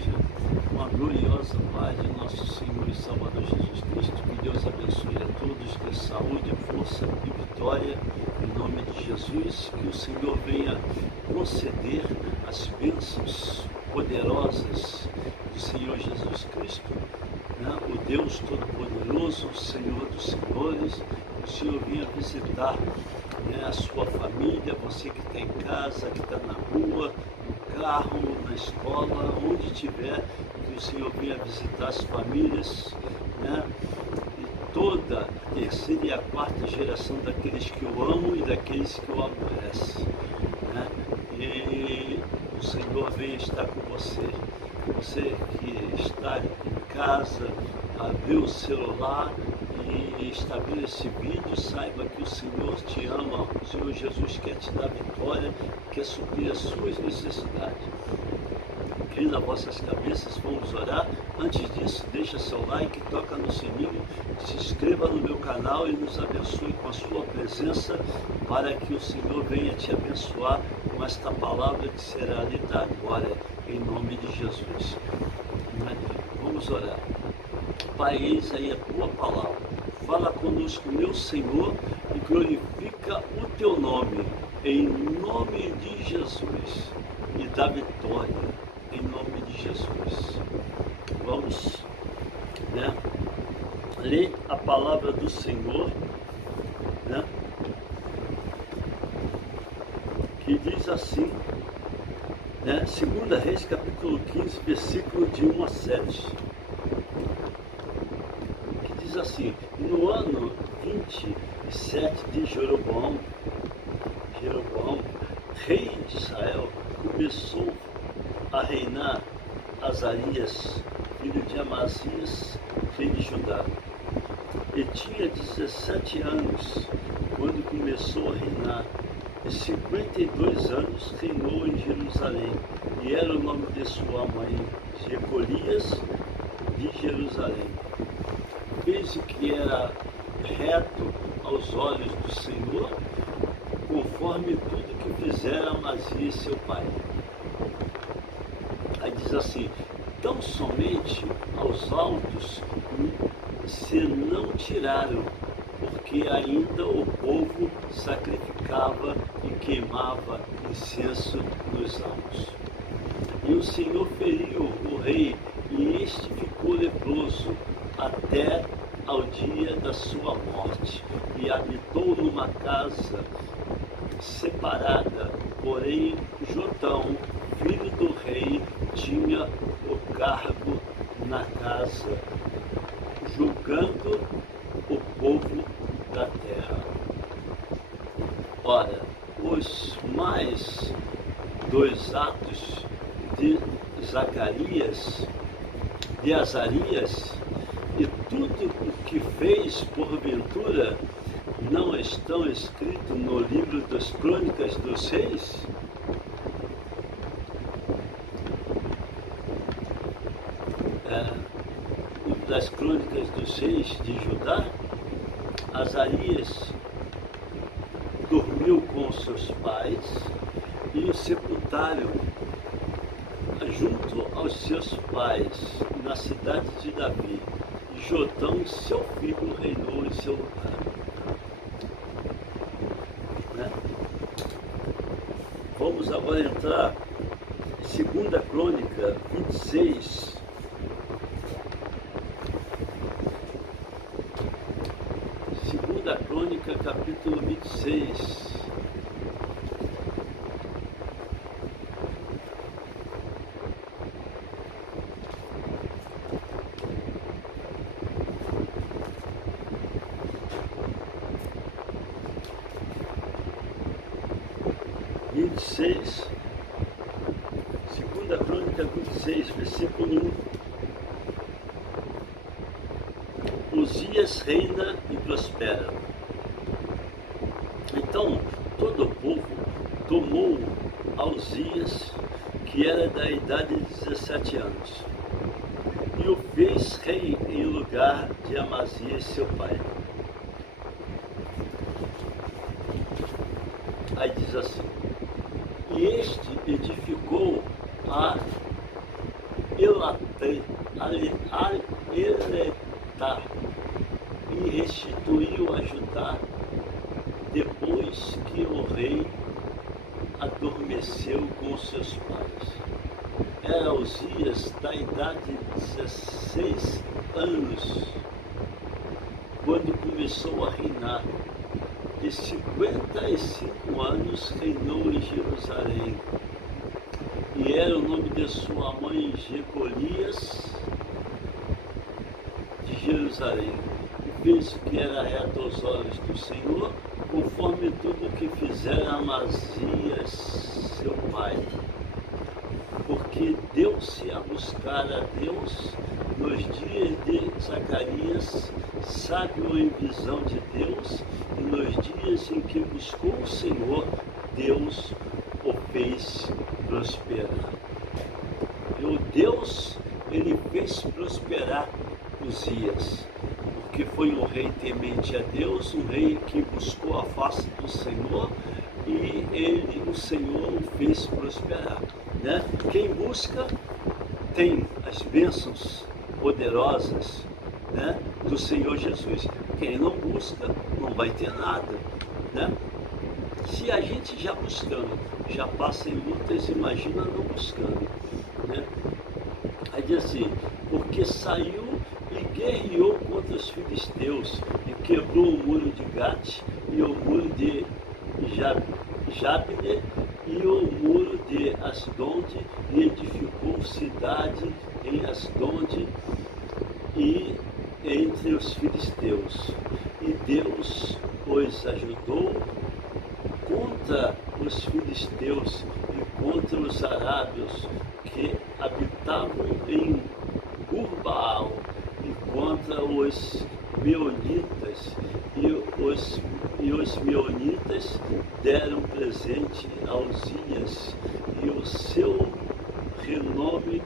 igreja, uma gloriosa paz de nosso Senhor e Salvador Jesus Cristo. Que Deus abençoe a todos, dê saúde, força e vitória em nome de Jesus. Que o Senhor venha conceder as bênçãos poderosas do Senhor Jesus Cristo, né? O Deus Todo-Poderoso, o Senhor dos Senhores. O Senhor venha visitar, né, a sua família, você que está em casa, que está na rua, no carro, na escola, onde estiver, que o Senhor venha visitar as famílias, né, e toda a terceira e a quarta geração daqueles que o amam e daqueles que o aborrecem, né? E o Senhor venha estar com você. Você que está em casa, abriu o celular e está vendo esse vídeo, saiba que o Senhor te ama, o Senhor Jesus quer te dar vitória, quer suprir as suas necessidades. Inclina vossas cabeças, vamos orar. Antes disso, deixa seu like, toca no sininho, se inscreva no meu canal e nos abençoe com a sua presença, para que o Senhor venha te abençoar com esta palavra que será lida agora, em nome de Jesus. Vamos orar. Pai, eis aí a tua palavra. Fala conosco, meu Senhor, e glorifica o teu nome, em nome de Jesus, e dá vitória, em nome de Jesus. Vamos, né, ler a palavra do Senhor, né, que diz assim, né, 2 Reis, capítulo 15, versículo de 1 a 7. Diz assim: no ano 27 de Jeroboão, rei de Israel, começou a reinar Azarias, filho de Amazias, rei de Judá. Ele tinha 17 anos quando começou a reinar, e 52 anos reinou em Jerusalém, e era o nome de sua mãe Jecolias de Jerusalém. Fez o que era reto aos olhos do Senhor, conforme tudo que fizera Amazias seu pai. Aí diz assim: tão somente aos altos se não tiraram, porque ainda o povo sacrificava e queimava incenso nos altos. E o Senhor feriu o rei, e este ficou leproso até ao dia da sua morte, e habitou numa casa separada. Porém Jotão, filho do rei, tinha o cargo na casa, julgando o povo da terra. Ora, os mais dois atos de Azarias, e tudo o que fez porventura, não estão escritos no livro das Crônicas dos Reis? Das Crônicas dos Reis de Judá. Azarias dormiu com seus pais e o sepultaram junto aos seus pais na cidade de Davi. E Jotão, seu filho, reinou em seu lugar. Né? Vamos agora entrar em 2 Crônica 26. Segunda Crônica, capítulo 26. Segunda Crônica 26, versículo 1. Uzias reina e prospera. Então todo o povo tomou a Uzias, que era da idade de 17 anos, e o fez rei em lugar de Amazias seu pai. Aí diz assim: e este edificou a Eletá e restituiu a Judá depois que o rei adormeceu com seus pais. Era Uzias da idade de 16 anos, quando começou a reinar, e 55 anos reinou em Jerusalém. E era o nome de sua mãe Jecolias de Jerusalém. E fez o que era reto aos olhos do Senhor, conforme tudo que fizera Amazias, seu pai. Porque deu-se a buscar a Deus nos dias de Zacarias, sábio em visão de Deus, e nos dias em que buscou o Senhor, Deus o fez prosperar. E o Deus, ele fez prosperar Uzias, porque foi um rei temente a Deus, um rei que buscou a face do Senhor, e o Senhor o fez prosperar. Né? Quem busca tem as bênçãos poderosas, né, do Senhor Jesus. Quem não busca não vai ter nada. Né? Se a gente já buscando, já passa em lutas, imagina não buscando. Né? Aí diz assim, porque saiu e guerreou contra os filisteus, e quebrou o muro de Gate, e o muro de Jabne, e o muro de Asdod, e edificou cidade em Asdod e entre os filisteus. E Deus os ajudou contra os filisteus e contra os arábios que habitavam em Gurbaal, e contra os meunitas, e os meunitas deram presente a Uzias, e o seu renome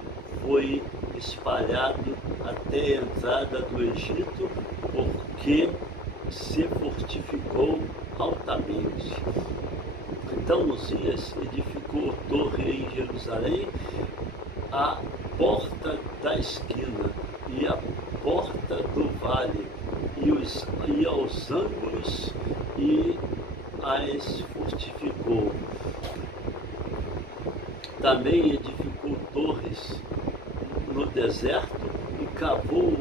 foi espalhado até a entrada do Egito, porque se fortificou altamente. Então Uzias edificou torre em Jerusalém, a porta da esquina e a porta do vale, e aos ângulos, e as fortificou. Também edificou torres no deserto e cavou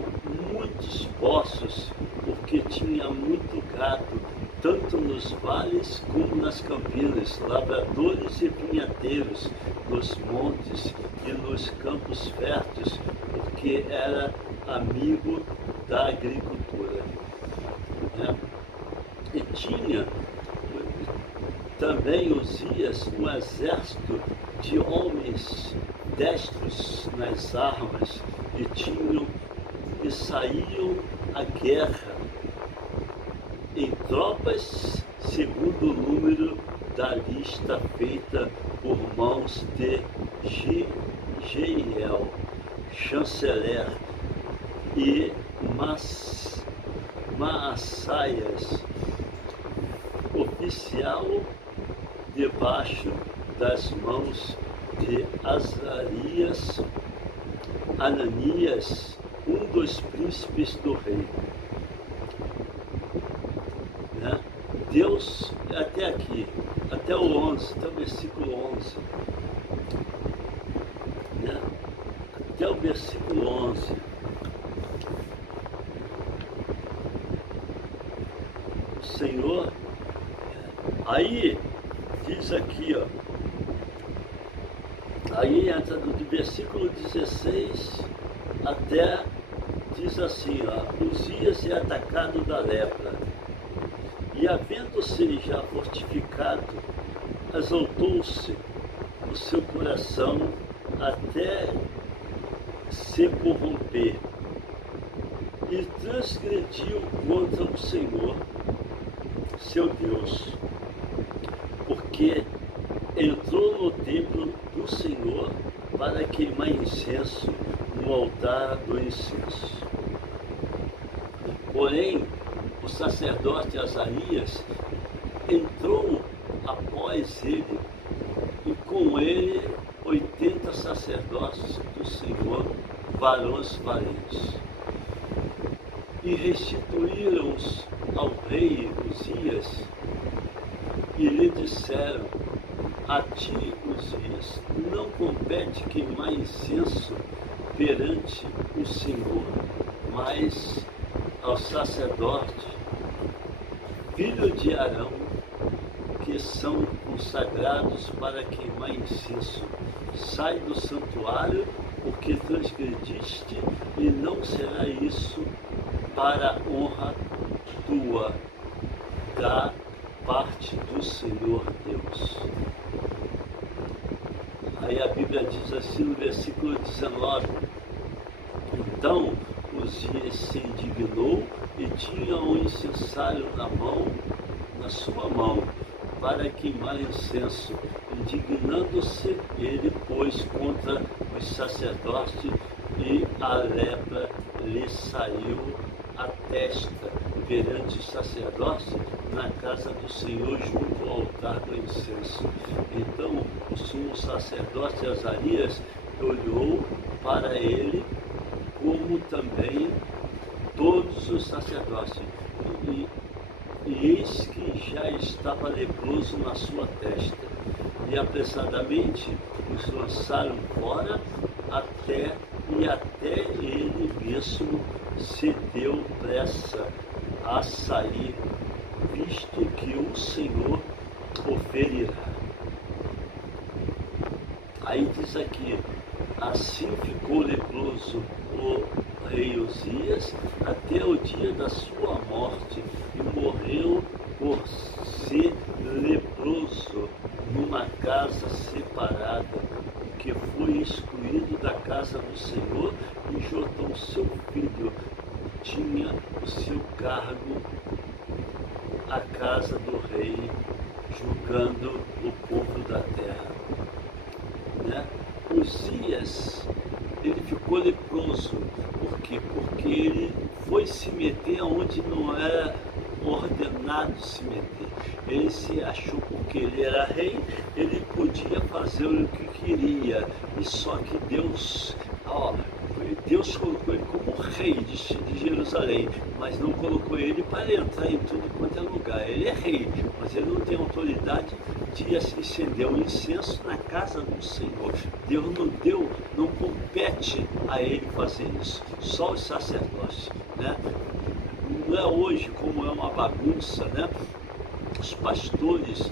muitos poços, porque tinha muito gado, tanto nos vales como nas campinas, lavradores e vinhateiros, nos montes e nos campos férteis, porque era amigo da agricultura. Né? E tinha também Uzias um exército de homens destros nas armas, e saíam à guerra em tropas segundo o número da lista feita por mãos de Jeiel, chanceler, e Maassaias, oficial, debaixo das mãos de Azarias, Ananias, um dos príncipes do rei. Né? Deus, até aqui, até o 11, até o versículo 11. Né? Até o versículo 11. O Senhor, aí diz aqui, ó, aí entra do versículo 16 até, diz assim, ó, Uzias é atacado da lepra, e havendo-se já fortificado, exaltou-se o seu coração até se corromper, e transgrediu contra o Senhor, seu Deus, porque entrou no templo do Senhor para queimar incenso no altar do incenso. Porém, o sacerdote Azarias entrou após ele, e com ele 80 sacerdotes do Senhor, varões valentes. E restituíram-os ao rei Uzias, e lhe disseram: a ti, Uzias, não compete queimar incenso perante o Senhor, mas ao sacerdote, filho de Arão, que são consagrados para queimar incenso. Sai do santuário, porque transgrediste, e não será isso para a honra tua, da parte do Senhor Deus. Aí a Bíblia diz assim no versículo 19: então Uzias se indignou e tinha um incensário na sua mão, para queimar incenso. Indignando-se ele, pois, contra os sacerdotes, e a lepra lhe saiu à testa perante os sacerdotes na casa do Senhor, junto ao altar do incenso. Então o sumo sacerdote Azarias olhou para ele, como também todos os sacerdotes, e eis que já estava leproso na sua testa. E apressadamente os lançaram fora, até ele mesmo se deu pressa a sair, visto que o Senhor o ferirá. Aí diz aqui: assim ficou leproso o rei Uzias até o dia da sua morte, e morreu por ser leproso numa casa separada, que foi excluído da casa do Senhor, e Jotão, seu filho, tinha o seu cargo a casa do rei, julgando o povo da terra. Né? Uzias, ele ficou leproso. Por quê? Porque ele foi se meter onde não era ordenado se meter. Ele se achou, porque ele era rei, ele podia fazer o que queria. E só que Deus colocou ele como rei de Jerusalém, mas não colocou ele para entrar em tudo quanto é lugar. Ele é rei, mas ele não tem autoridade de acender um incenso na casa do Senhor. Deus não deu, não compete a ele fazer isso, só os sacerdotes, né? Não é hoje como é uma bagunça, né? Os pastores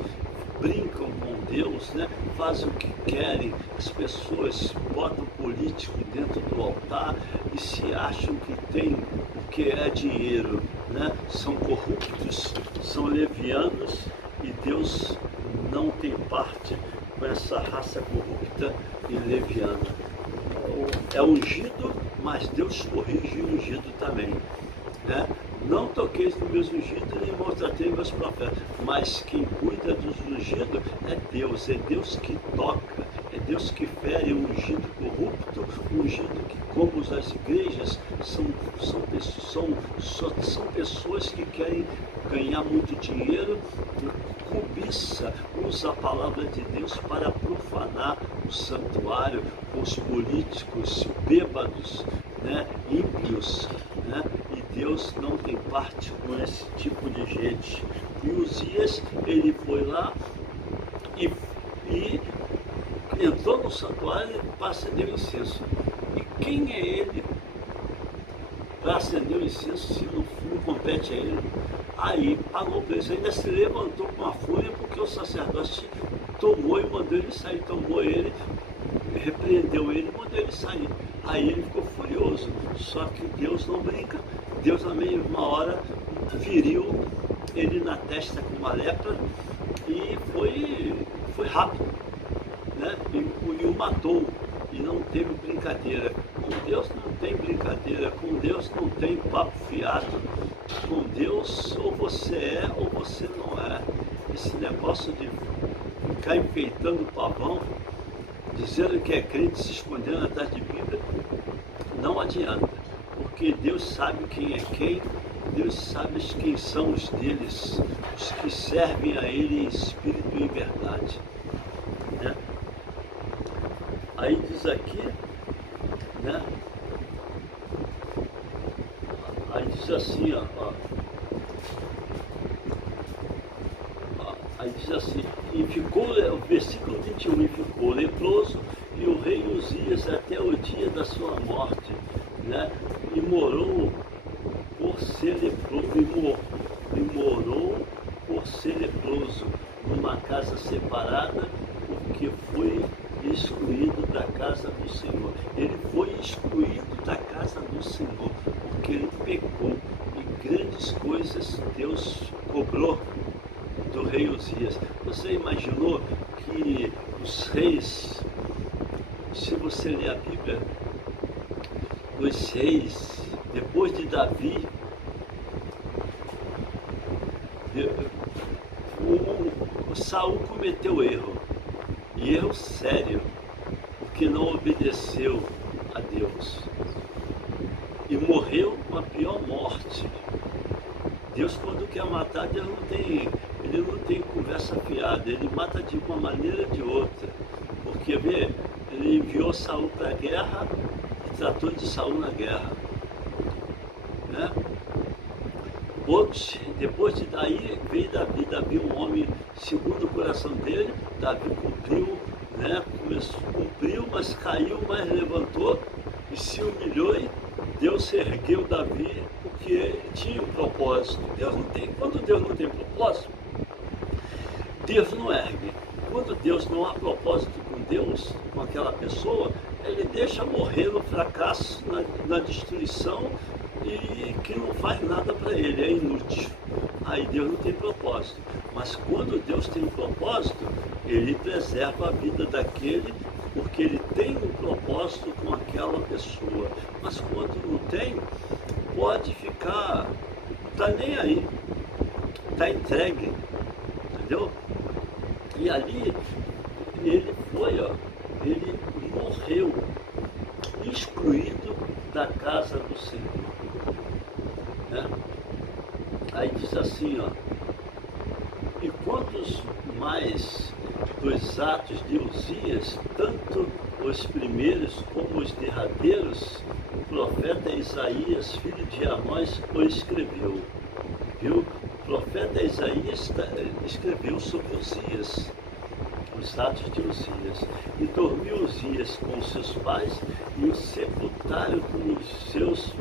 brincam com Deus, né? Fazem o que querem, as pessoas botam político dentro do altar e se acham que tem o que é dinheiro, né? São corruptos, são levianos, e Deus não tem parte com essa raça corrupta e leviana. É ungido, mas Deus corrige o ungido também, né? Não toqueis nos meus ungidos, nem maltratei meus profetas. Mas quem cuida dos ungidos é Deus que toca, é Deus que fere o ungido corrupto, o ungido que, como as igrejas, são pessoas que querem ganhar muito dinheiro, cobiça, usa a palavra de Deus para profanar o santuário, os políticos bêbados, né, ímpios, né? E Deus não tem parte com esse tipo de gente. E Uzias, ele foi lá e entrou no santuário para acender o incenso. E quem é ele para acender o incenso se não compete a ele? Aí pagou o preço, ainda se levantou com a fúria, porque o sacerdote tomou e mandou ele sair, tomou ele, repreendeu ele e mandou ele sair. Aí ele ficou furioso, só que Deus não brinca. Deus na mesma hora feriu ele na testa com uma lepra, e foi rápido, né? E o matou, e não teve brincadeira. Com Deus não tem brincadeira, com Deus não tem papo fiado. Com Deus ou você é ou você não é. Esse negócio de ficar enfeitando o pavão, dizendo que é crente, se escondendo atrás de Bíblia, não adianta, porque Deus sabe quem é quem, Deus sabe quem são os deles, os que servem a Ele em espírito e em verdade, né? Aí diz aqui, né? Aí diz assim, aí diz assim, e ficou, o versículo 21, e ficou leproso, e o rei Uzias até o dia da sua morte, né? E morou por ser leproso, numa casa separada, porque foi excluído da casa do Senhor. Ele foi excluído da casa do Senhor, porque ele pecou, e grandes coisas Deus cobrou do rei Uzias. Você imaginou que os reis, se você ler a Bíblia, os reis, depois de Davi, o Saul cometeu erro, e erro sério, porque não obedeceu a Deus, e morreu com a pior morte. Deus, quando quer matar, ele não tem conversa fiada, ele mata de uma maneira ou de outra, porque ele enviou Saul para a guerra e tratou de Saul na guerra, né? Outros, depois de daí, veio Davi um homem segundo o coração dele. Davi cumpriu, né? Cumpriu, mas caiu, mas levantou e se humilhou, e Deus ergueu Davi, porque ele tinha um propósito. Quando Deus não tem propósito, Deus não ergue. Quando Deus não há propósito com Deus, com aquela pessoa, ele deixa morrer no fracasso, na destruição, e que não faz nada para ele, é inútil. Aí Deus não tem propósito. Mas quando Deus tem um propósito, ele preserva a vida daquele, porque ele tem um propósito com aquela pessoa. Mas quando não tem, pode ficar, tá nem aí, tá entregue, entendeu? E ali ele ele morreu excluído da casa do Senhor, né? Aí diz assim, e quantos mais dos atos de Uzias, tanto os primeiros como os derradeiros, o profeta Isaías, filho de Amós, o escreveu, viu? O profeta Isaías escreveu sobre Uzias, os atos de Uzias. E dormiu Uzias com os seus pais, e o sepultaram com os seus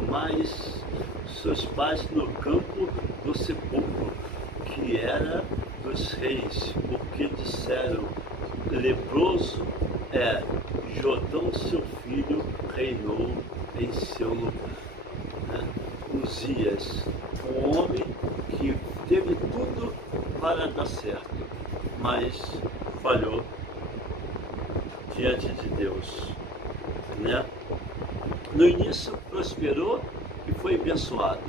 pais no campo do sepulcro, que era dos reis, porque disseram, leproso Jotão seu filho reinou em seu lugar, né? Uzias, um homem que teve tudo para dar certo, mas falhou diante de Deus, né? No início prosperou e foi abençoado.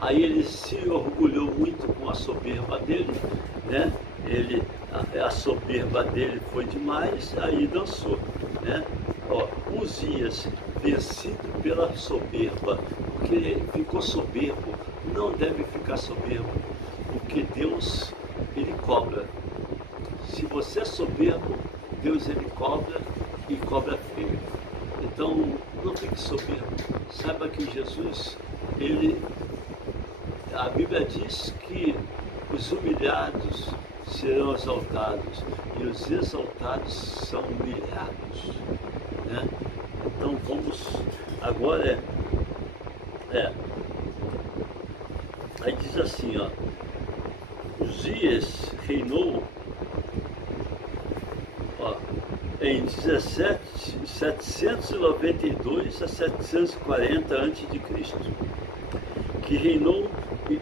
Aí ele se orgulhou muito com a soberba dele, né? A soberba dele foi demais, aí dançou, né? Uzias, vencido pela soberba, porque ele ficou soberbo, não deve ficar soberbo, porque Deus, ele cobra. Se você é soberbo, Deus, ele cobra, e cobra feio. Então, não fique soberbo. Saiba que Jesus, a Bíblia diz que os humilhados serão exaltados, e os exaltados são humilhados, né? Então vamos, agora aí diz assim, Uzias reinou em 792 a 740 a.C., que reinou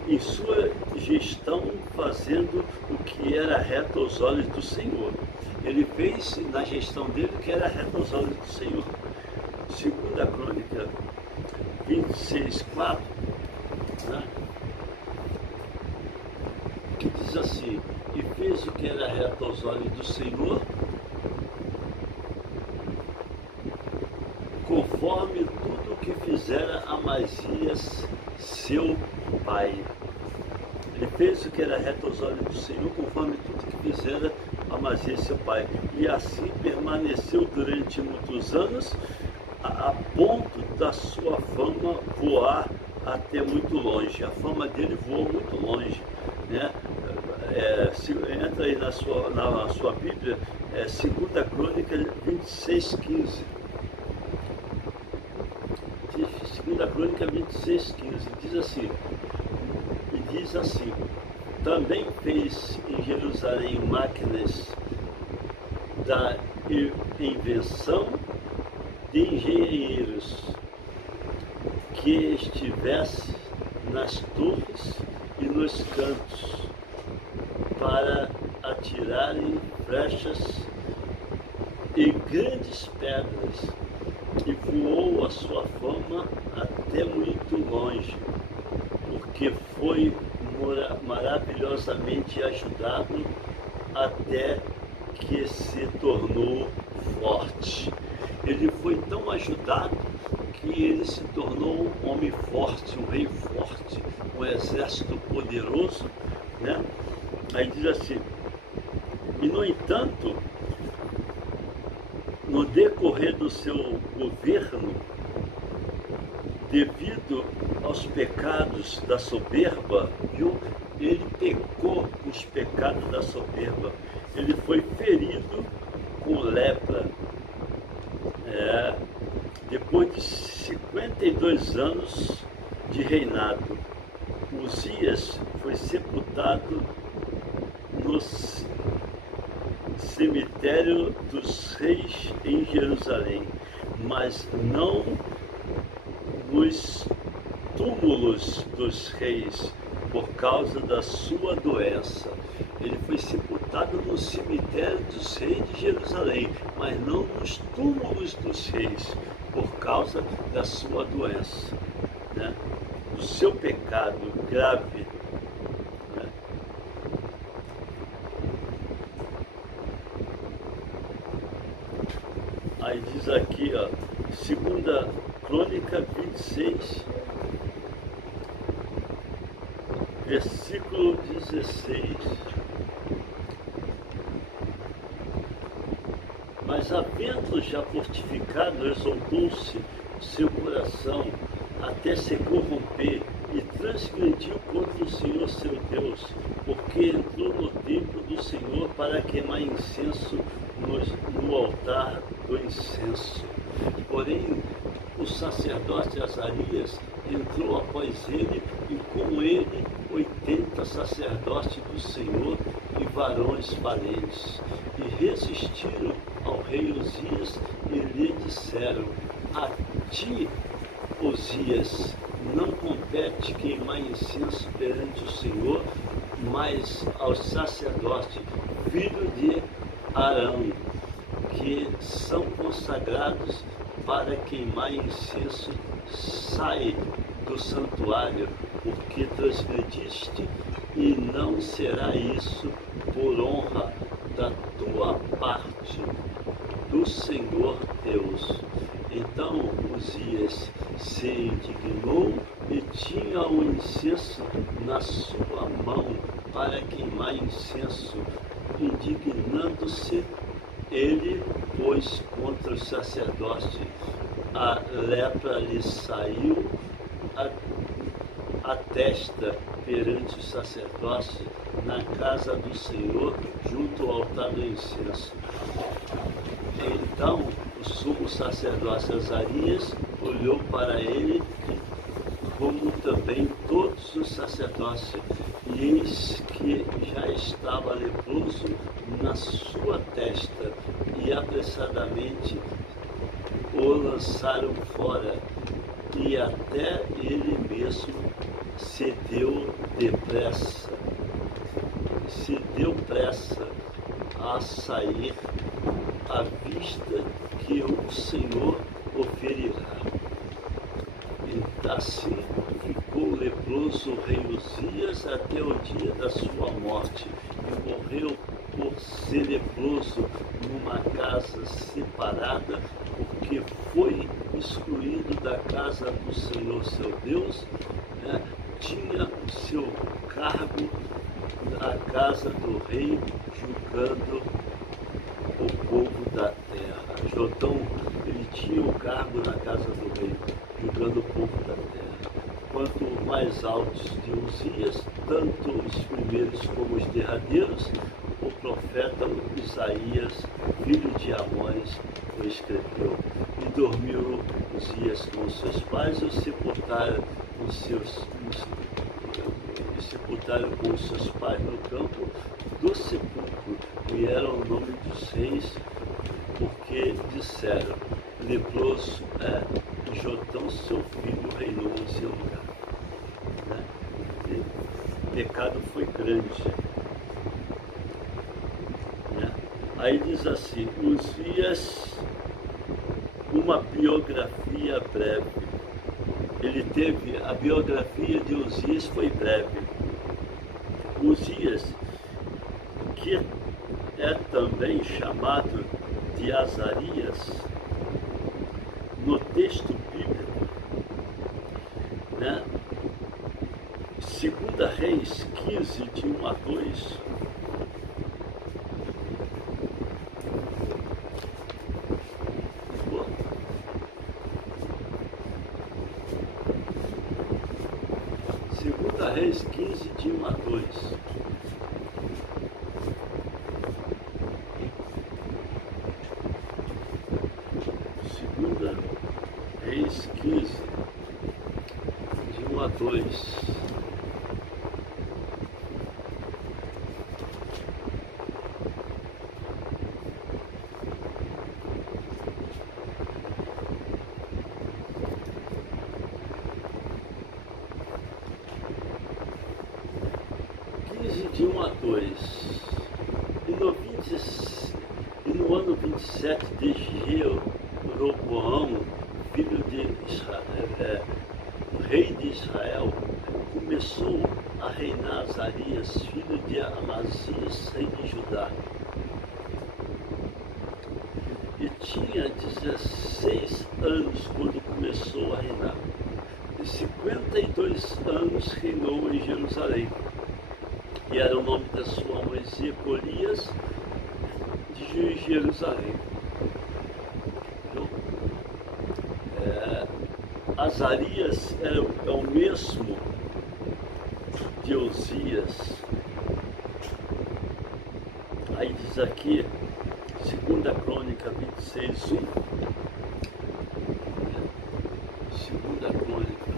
em sua gestão, fazendo o que era reto aos olhos do Senhor. Ele fez na gestão dele o que era reto aos olhos do Senhor. Segunda Crônica 26:4, né? Que diz assim, e fez o que era reto aos olhos do Senhor, conforme tudo o que fizera Amazias, seu pai. Ele fez o que era reto aos olhos do Senhor, conforme tudo que fizera Amazias, seu pai. E assim permaneceu durante muitos anos, a ponto da sua fama voar até muito longe. A fama dele voou muito longe, né? Entra aí na sua Bíblia, 2 Crônica 26:15. 2 Crônica 26:15 diz assim: também fez em Jerusalém máquinas da invenção de engenheiros, que estivesse nas torres e nos cantos, para atirarem flechas e grandes pedras, e voou a sua fama até muito longe, porque foi maravilhosamente ajudado até que se tornou forte. Ele foi tão ajudado que ele se tornou um homem forte, um rei forte, um exército poderoso, né? Aí diz assim: e no entanto, no decorrer do seu governo, devido aos pecados da soberba, viu? Ele pecou os pecados da soberba. Ele foi ferido com lepra. Depois de 52 anos de reinado, Uzias foi sepultado no cemitério dos reis em Jerusalém, mas não nos túmulos dos reis, por causa da sua doença. Ele foi sepultado no cemitério dos reis de Jerusalém, mas não nos túmulos dos reis, por causa da sua doença, né? Do seu pecado grave, né? Aí diz aqui, ó, 2 Crônica 26, versículo 16. Mas havendo já fortificado, exaltou-se seu coração até se corromper e transgrediu contra o Senhor seu Deus, porque entrou no templo do Senhor para queimar incenso no altar do incenso. Porém, o sacerdote Azarias entrou após ele, e com ele 80 sacerdotes do Senhor e varões valentes, e resistiram ao rei Uzias e lhe disseram: a ti, Uzias, não compete queimar incenso perante o Senhor, mas aos sacerdotes, filhos de Arão, que são consagrados para queimar incenso. Sai do santuário, porque transgrediste, e não será isso por honra da tua parte do Senhor Deus. Então Uzias se indignou e tinha o incenso na sua mão para queimar incenso. Indignando-se ele, pois, contra o sacerdote, a lepra lhe saiu a testa perante o sacerdote na casa do Senhor, junto ao altar do incenso. Então o sumo sacerdote Azarias olhou para ele, como também todos os sacerdotes, e eis que já estava leproso na sua testa, e apressadamente o lançaram fora, e até ele mesmo se deu pressa a sair, à vista que o Senhor o ferirá. E assim ficou o leproso o rei Uzias até o dia da sua morte, e morreu por ser leproso numa casa separada, porque foi excluído da casa do Senhor seu Deus, né? Tinha o seu cargo na casa do rei, julgando o povo da terra. Jotão, ele tinha o cargo na casa do rei, julgando o povo da terra. Quanto mais altos de Uzias, tanto os primeiros como os derradeiros, o profeta Isaías, filho de Amós, o escreveu. E dormiu Uzias com seus pais e o sepultaram com seus pais no campo do sepulcro. E era o nome dos reis, porque disseram: leproso é Jotão, seu filho, reinou em seu lugar. Né? O pecado foi grande. Né? Aí diz assim, Uzias, uma biografia breve. Ele teve, a biografia de Uzias foi breve. Uzias, que é também chamado de Azarias, no texto bíblico, né? 2 Reis 15, de 1 a 2, Segunda Reis 15, de 1 a 2. Segunda Reis 15, de 1 a 2. De 1 a 2. E no ano 27 de Jeroboão, filho de Israel, rei de Israel, começou a reinar Azarias, filho de Amazias, rei de Judá. E tinha 16 anos quando começou a reinar. E 52 anos reinou em Jerusalém. E era o nome da sua mãe Jecolias, de Jerusalém. Então, Azarias é o mesmo de Uzias. Aí diz aqui, 2 Crônica 26, 1. 2 Crônica.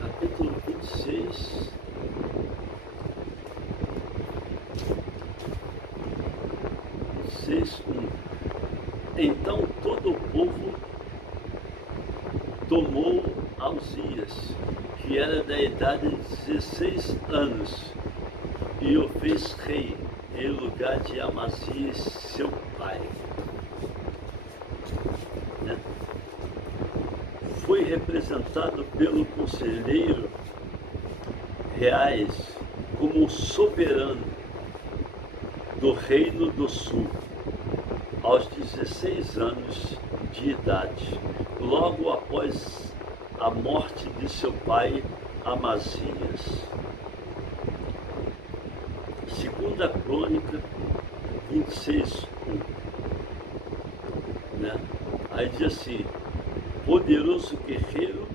Capítulo 26, Então todo o povo tomou a Uzias, que era da idade de 16 anos, e o fez rei em lugar de Amazias, seu pai. Né? Foi representado pelo conselheiro reais como soberano do Reino do Sul, aos 16 anos de idade, logo após a morte de seu pai Amazias. 2 Crônica 26, 1. Né? Aí diz assim, poderoso guerreiro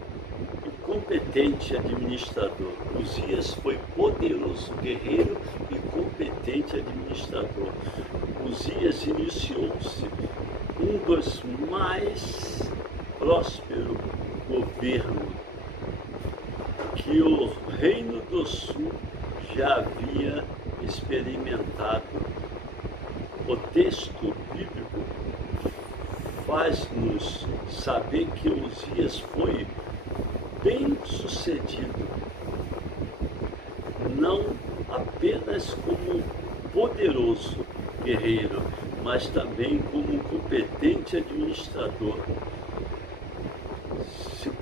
e competente administrador. Uzias foi poderoso guerreiro e competente administrador. Uzias iniciou-se um dos mais prósperos governos que o Reino do Sul já havia experimentado. O texto bíblico faz-nos saber que Uzias foi bem sucedido, não apenas como poderoso guerreiro, mas também como competente administrador.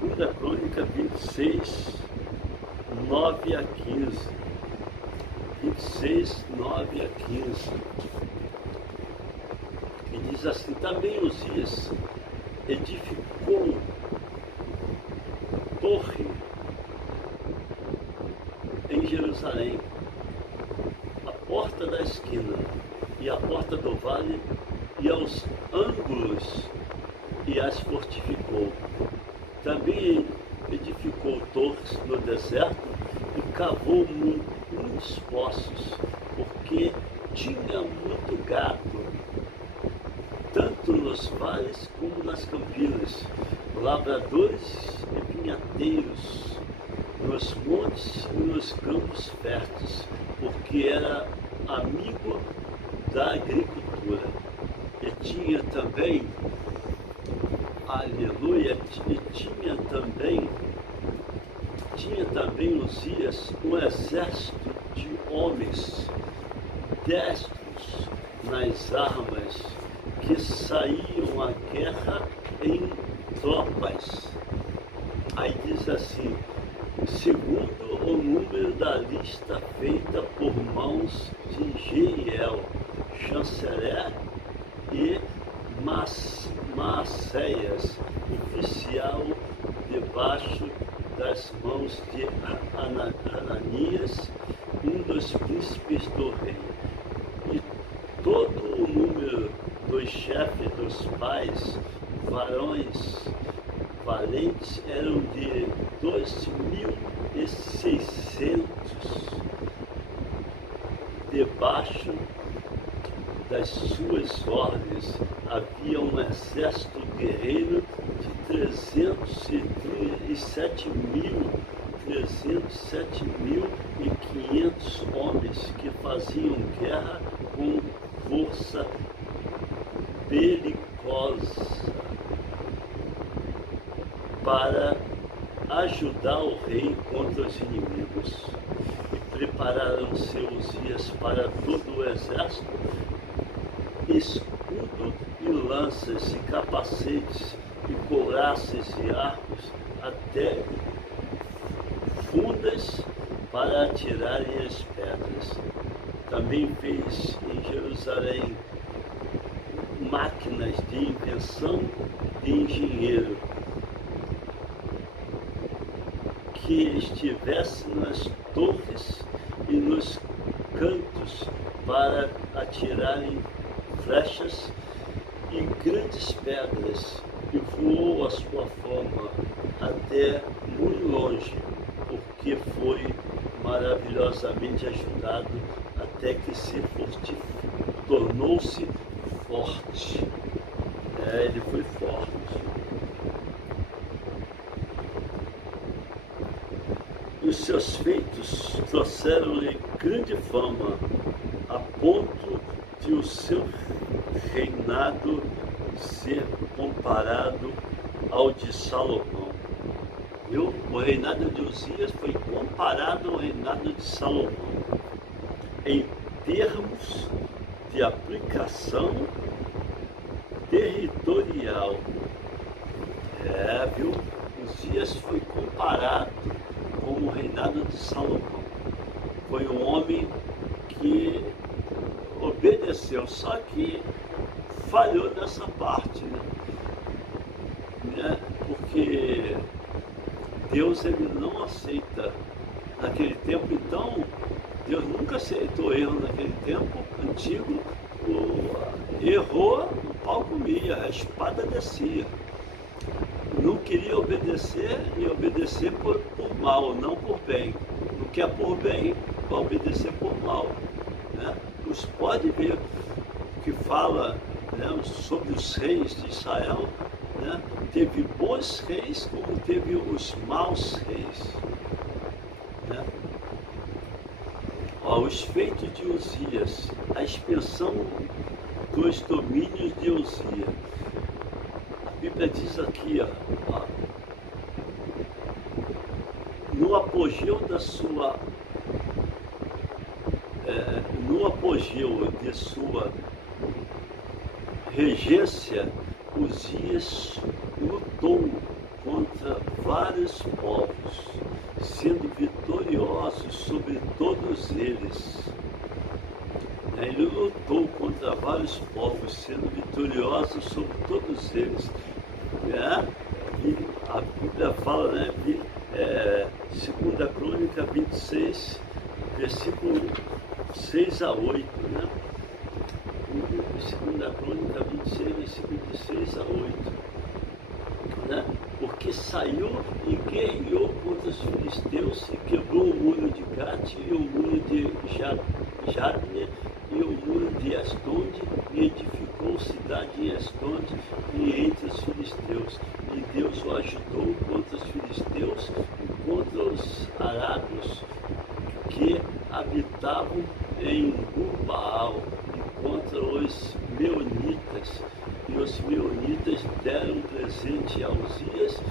2 Crônica 26, 9 a 15. 26, 9 a 15. diz assim: também Uzias edificou torre em Jerusalém, a porta da esquina e a porta do vale e aos ângulos, e as fortificou. Também edificou torres no deserto e cavou muitos poços, porque tinha muito gado, tanto nos vales como nas campinas, lavradores e vinhateiros, nos montes e nos campos férteis, porque era amigo da agricultura. E tinha também, aleluia, e tinha também Uzias um exército de homens destros nas armas, que saíam à guerra em tropas. Aí diz assim: segundo o número da lista feita por mãos de Jeiel, chanceler, e Maacéias, oficial, debaixo das mãos de Ananias, um dos príncipes do rei. E todo o número dos chefes dos pais, varões valentes, eram de 2.600, debaixo das suas ordens havia um exército guerreiro de 307.500 homens, que faziam guerra com força belicosa para ajudar o rei contra os inimigos. E prepararam-se Uzias para todo o exército, escudo e lanças e capacetes e couraças e arcos, até fundas para atirarem as pedras. Também fez em Jerusalém máquinas de invenção de engenheiro, que estivesse nas torres e nos cantos para atirarem flechas e grandes pedras, e voou a sua fama até muito longe, porque foi maravilhosamente ajudado até que se fortificou, tornou-se forte. Ele foi forte. E os seus feitos trouxeram-lhe grande fama, a ponto de o seu reinado ser comparado ao de Salomão. Viu? O reinado de Uzias foi comparado ao reinado de Salomão em termos de aplicação territorial. Viu? Uzias foi comparado com o reinado de Salomão. Foi um homem que obedeceu, só que falhou nessa parte, né? Porque Deus, ele não aceita naquele tempo. Então Deus nunca aceitou erro naquele tempo antigo. Errou, o pau comia, a espada descia. Não queria obedecer, e obedecer por mal, não por bem. Não quer por bem, vai obedecer por mal, né? Os pode ver que fala, né, sobre os reis de Israel, né? Teve bons reis como teve os maus reis, né? Os feitos de Uzias, a expansão dos domínios de Uzias. A Bíblia diz aqui, no apogeu da sua de sua regência, Uzias lutou contra vários povos, sendo vitorioso sobre todos eles. né? Ele lutou contra vários povos, sendo vitorioso sobre todos eles, né? E a Bíblia fala, né? 2 Crônica 26, versículo 6 a 8, né? 2 Crônica 26, versículo de 6 a 8, né? Porque saiu e guerreou contra os filisteus e quebrou o muro de Gate e o muro de Jabne e o muro de Astonde e edificou cidade em Astonde e entre os filisteus. E Deus o ajudou contra os filisteus e contra os arábios que habitavam em Gur-Baal e contra os meunitas. E os meunitas deram presente a Uzias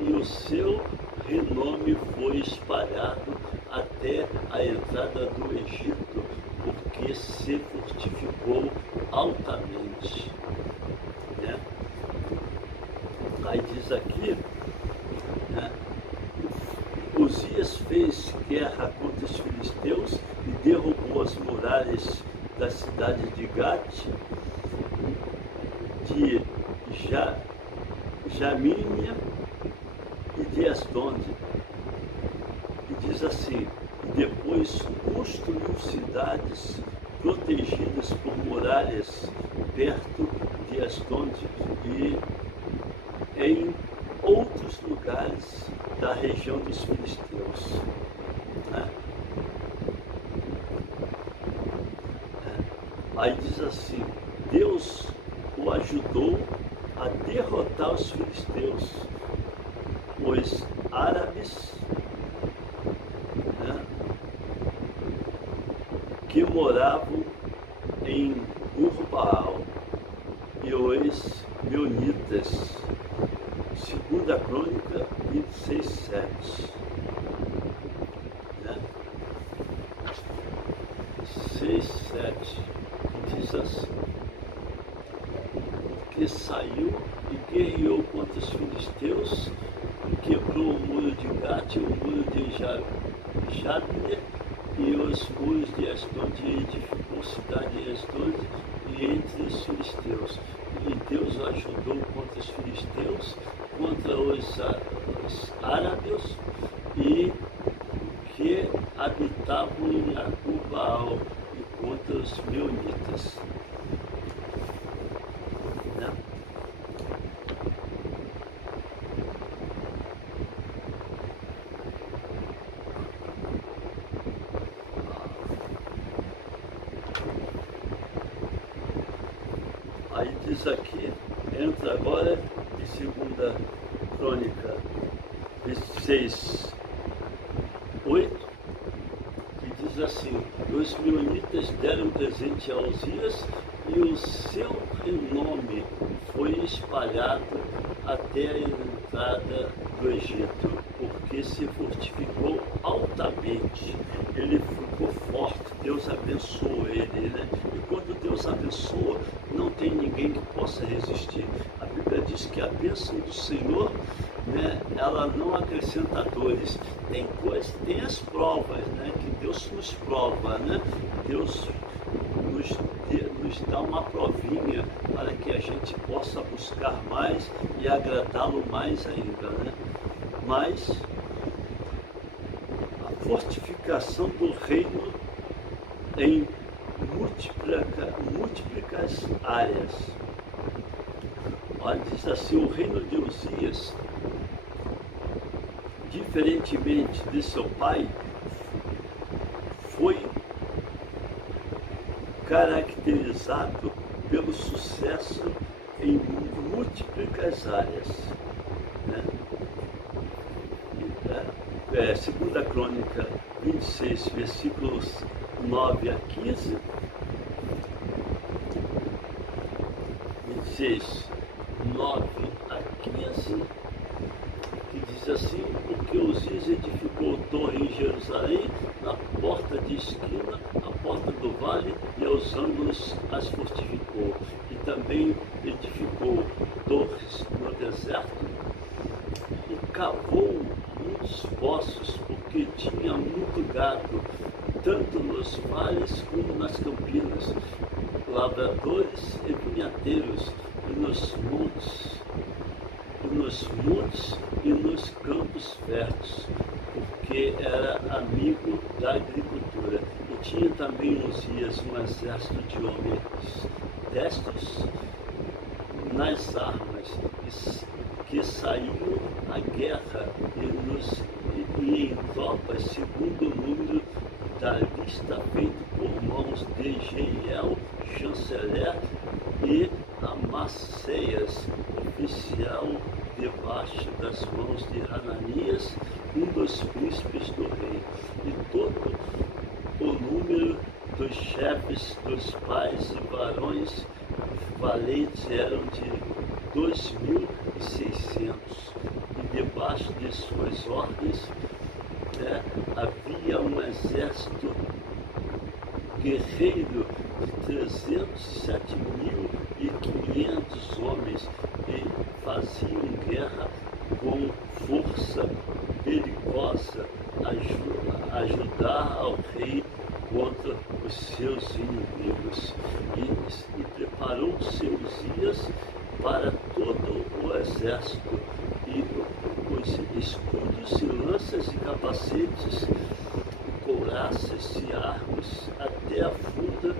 e o seu renome foi espalhado até a entrada do Egito, porque se fortificou altamente, né? Aí diz aqui, né? Uzias fez guerra contra os filisteus e derrubou as muralhas da cidade de Gate, de Jamínia e de Astonde. E diz assim, depois construiu cidades protegidas por muralhas perto de Astonde e em outros lugares da região dos filisteus, né? Aí diz assim, Deus o ajudou a derrotar os filisteus, os árabes, né, que moravam em Gur-Baal e os meunitas. 2 Crônica 26, 7. Né? 6, 7. Diz assim, que saiu e guerreou contra os filisteus, quebrou o muro de Gate, o muro de Jabne e os muros de Astonde, e edificou cidade em Astonde e entre os filisteus. E Deus o ajudou contra os filisteus, contra os árabes e que habitavam em Gur-Baal e contra os meunitas. Aí diz aqui, entra agora em 2 Crônica 26, 8, que diz assim, os meunitas deram presente a Uzias e o seu renome foi espalhado até a entrada do Egito, porque se fortificou altamente, ele ficou forte, Deus abençoou ele, né? E quando Deus abençoa, não tem ninguém que possa resistir. A Bíblia diz que a bênção do Senhor, né, ela não acrescenta dores. Tem coisas, tem as provas, né, que Deus nos prova, né? Deus nos dá uma provinha para que a gente possa buscar mais e agradá-lo mais ainda, né? Mas a fortificação do reino em múltiplas áreas. Olha, diz assim, o reino de Uzias, diferentemente de seu pai, foi caracterizado pelo sucesso em múltiplas áreas, né? 2 Crônica 26, versículos 9 a 15, 26, 9 a 15, que diz assim, porque Uzias edificou torre em Jerusalém, na porta de esquina, a porta do vale, e aos ângulos as fortificou. E também edificou torres no deserto, e cavou muitos poços, porque tinha muito gado, tanto nos vales como nas campinas, lavradores e vinhateiros, e nos montes e nos campos férteis, porque era amigo da agricultura. E tinha também Uzias um exército de homens destros nas armas, que saíam à guerra e em tropas segundo o número da lista feita por mãos de Jeiel, chanceler, e Amasseias, oficial, debaixo das mãos de Hananias, um dos príncipes do rei. E todo o número dos chefes dos pais e varões valentes eram de 2.600, e debaixo de suas ordens havia um exército guerreiro de 307.500 homens, e faziam guerra com força belicosa, ajudar ao rei contra os seus inimigos. E preparou-se Uzias para todo o exército, e os escudos e lanças e capacetes, couraças e arcos até a funda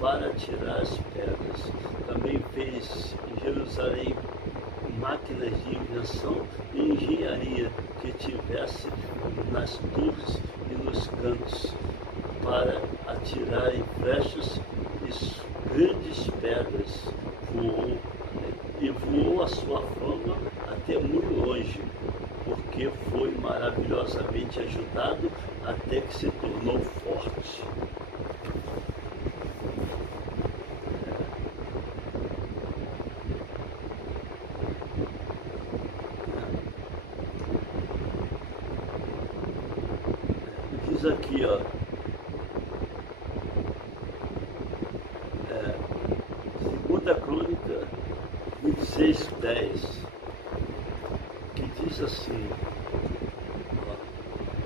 para tirar as pedras. Também fez em Jerusalém máquinas de invenção e engenharia que tivesse nas torres e nos cantos, para atirarem flechas e grandes pedras. Voou a sua fama até muito longe, porque foi maravilhosamente ajudado até que se tornou forte. Diz aqui, ó, Segunda Crônica 26:10, que diz assim: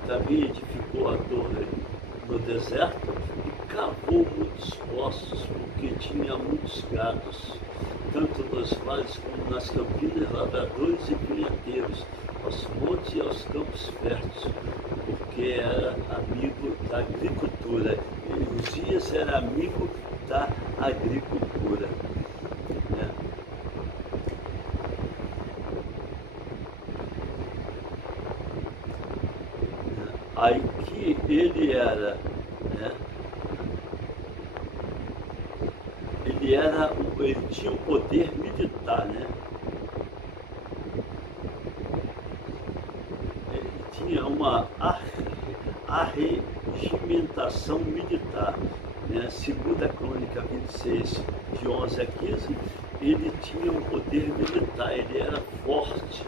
Davi edificou a torre no deserto e cavou muitos poços, porque tinha muitos gados, tanto nos vales como nas campinas, lavradores e vinhateiros, aos montes e aos campos férteis, porque era amigo da agricultura. E Uzias era amigo da agricultura. Aí que ele era, ele tinha o poder militar, Ele tinha uma arregimentação militar, Segunda Crônica 26, de 11 a 15, ele tinha um poder militar, ele era forte,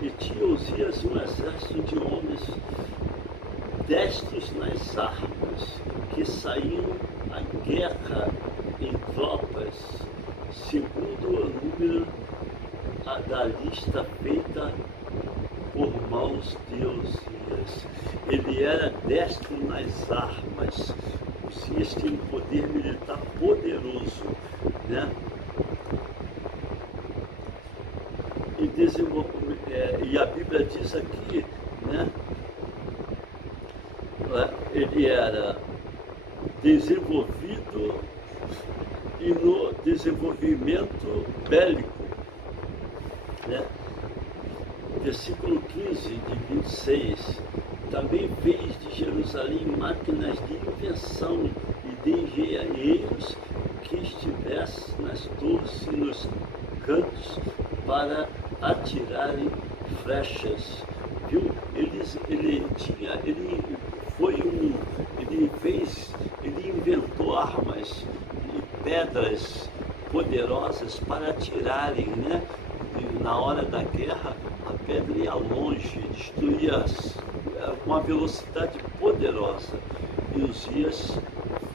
E tinha Uzias um exército de homens destros nas armas, que saíam à guerra em tropas, segundo o número da lista feita por mãos de Uzias. Ele era destro nas armas. Uzias tinha um poder militar poderoso, E a Bíblia diz aqui, ele era desenvolvido e no desenvolvimento bélico, Versículo 15 de 26, também fez de Jerusalém máquinas de invenção e de engenheiros que estivessem nas torres e nos cantos para atirarem flechas. Viu? Ele inventou armas e pedras poderosas para atirarem, E na hora da guerra a pedra ia longe, destruía com uma velocidade poderosa. E Uzias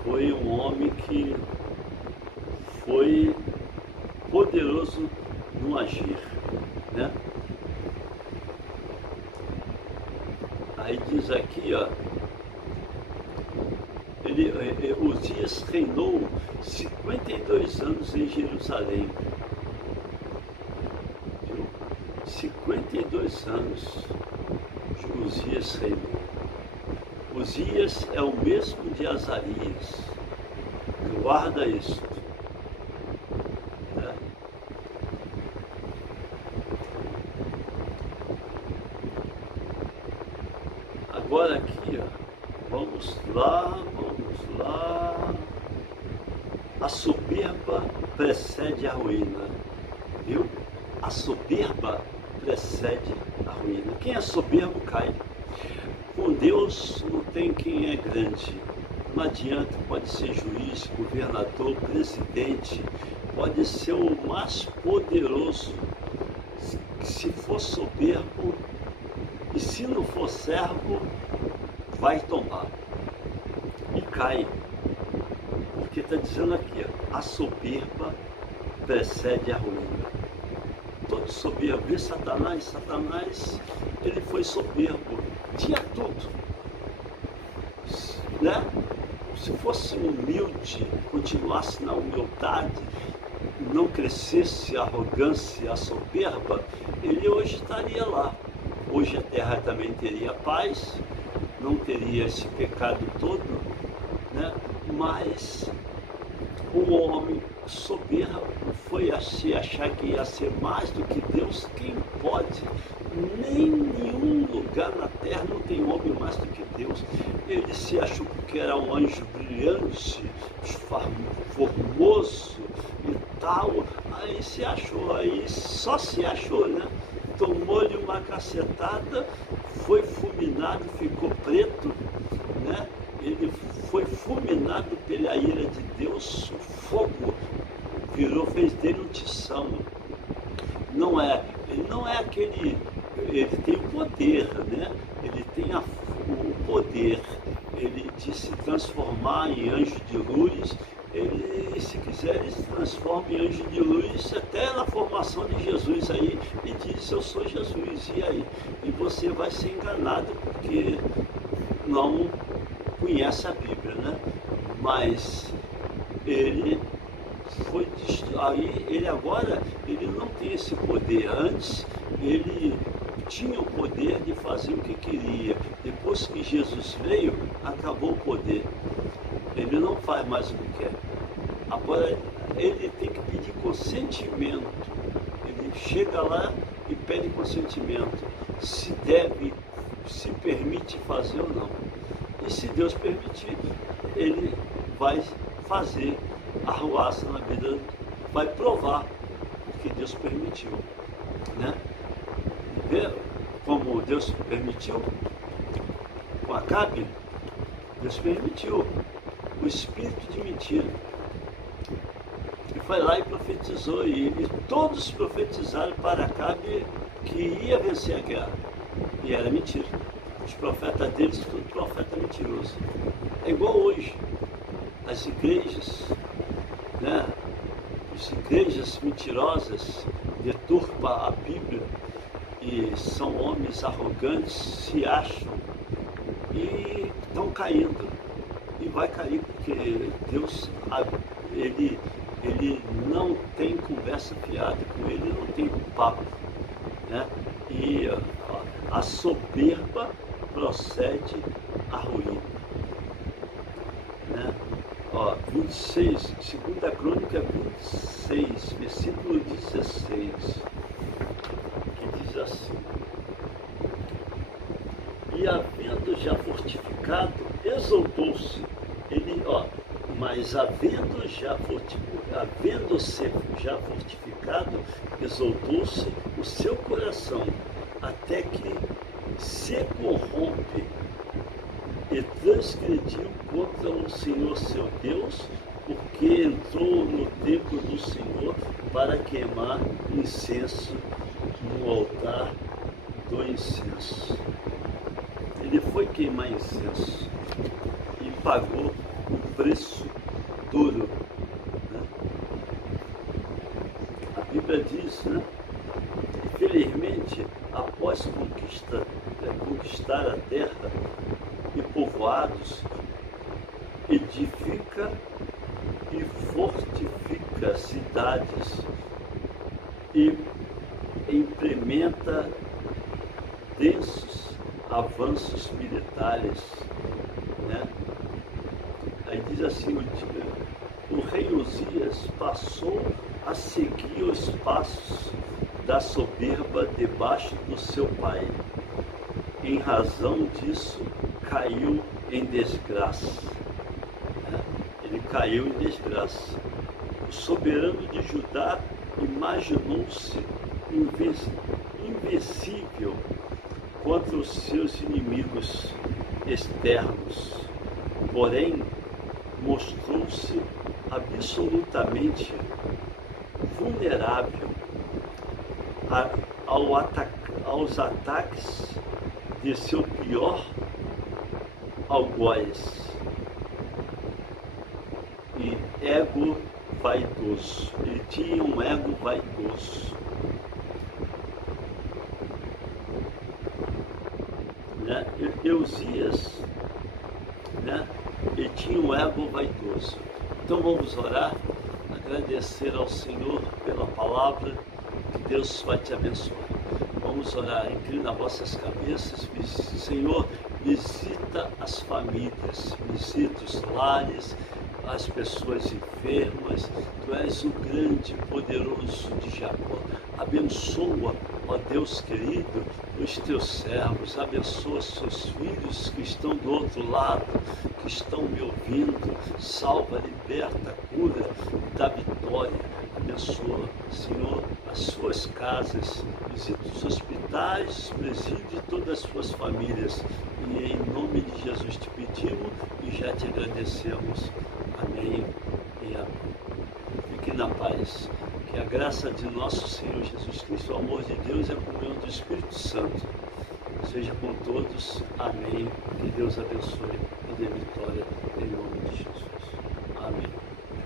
foi um homem que foi poderoso no agir, Aí diz aqui, Uzias reinou 52 anos em Jerusalém. Viu? 52 anos Uzias reinou. Uzias é o mesmo de Azarias. Guarda isso. Né? Agora aqui, ó, vamos lá. A soberba precede a ruína, viu? A soberba precede a ruína. Quem é soberbo cai. Com Deus não tem quem é grande. Não adianta, pode ser juiz, governador, presidente, pode ser o mais poderoso. Se for soberbo e se não for servo, vai tombar e cai. Porque está dizendo aqui, ó, a soberba precede a ruína. Todo soberbo, vê Satanás, ele foi soberbo, tinha tudo, né? Se fosse humilde, continuasse na humildade, não crescesse a arrogância, a soberba, ele hoje estaria lá. Hoje a terra também teria paz, não teria esse pecado todo, né? Mas o homem soberbo foi achar que ia ser mais do que Deus. Quem pode? Nem em nenhum lugar na terra não tem homem mais do que Deus. Ele se achou que era um anjo brilhante, formoso e tal. Aí se achou, aí só se achou, né? Tomou-lhe uma cacetada, foi fulminado, ficou preto, né? Ele foi fulminado pela ira de Deus, o fogo fez dele um tição. Ele não é aquele, ele tem o poder, né? Ele tem o poder, ele de se transformar em anjo de luz. Ele, se quiser, ele se transforma em anjo de luz até na formação de Jesus aí, e diz: eu sou Jesus. E aí? E você vai ser enganado porque não conhece a Bíblia, né? Mas ele foi aí, ele agora ele não tem esse poder. Antes ele tinha o poder de fazer o que queria. Depois que Jesus veio, acabou o poder. Ele não faz mais o que quer. Agora ele tem que pedir consentimento. Ele chega lá e pede consentimento, se deve, se permite fazer ou não. E se Deus permitir, ele vai fazer a arruaça na vida, vai provar o que Deus permitiu, né? Vê como Deus permitiu com Acabe? Deus permitiu o espírito de mentira. E foi lá e profetizou, e todos profetizaram para Acabe que ia vencer a guerra. E era mentira. Os profetas deles, tudo profeta mentiroso. É igual hoje. As igrejas, né? As igrejas mentirosas deturpam a Bíblia e são homens arrogantes, se acham e estão caindo. E vai cair porque Deus, ele não tem conversa fiada com ele, não tem papo, né? E a soberba procede a ruína, né? 26, 2 Crônica 26, versículo 16, que diz assim: e havendo já fortificado, exaltou-se, mas havendo-se já fortificado, exaltou-se o seu coração, até que se corrompe e transgrediu contra o Senhor seu Deus, porque entrou no templo do Senhor para queimar incenso no altar do incenso. Ele foi queimar incenso e pagou um preço duro, né? A Bíblia diz, né? Infelizmente, após conquistar a terra e povoados, edifica e fortifica cidades e implementa densos avanços militares, né? Aí diz assim, o rei Uzias passou a seguir os passos da soberba debaixo do seu pai. Em razão disso, caiu em desgraça. Ele caiu em desgraça. O soberano de Judá imaginou-se invencível contra os seus inimigos externos, porém mostrou-se absolutamente vulnerável aos ataques de seu pior algoz e ego vaidoso. Ele tinha um ego vaidoso, né? Uzias, né? Ele tinha um ego vaidoso. Então vamos orar, agradecer ao Senhor pela palavra, que Deus vai te abençoar. Vamos orar, inclina vossas cabeças, Senhor, visita as famílias, visita os lares, as pessoas enfermas. Tu és o grande, poderoso de Jacó. Abençoa, ó Deus querido, os teus servos, abençoa seus filhos que estão do outro lado, que estão me ouvindo. Salva, liberta, cura, dá vitória. Abençoa, Senhor, as suas casas, visita os hospitais, os presídios e todas as suas famílias. E em nome de Jesus te pedimos e já te agradecemos. Amém e amém. Fique na paz. Que a graça de nosso Senhor Jesus Cristo, o amor de Deus e a comunhão do Espírito Santo seja com todos. Amém. Que Deus abençoe e dê vitória em nome de Jesus. Amém.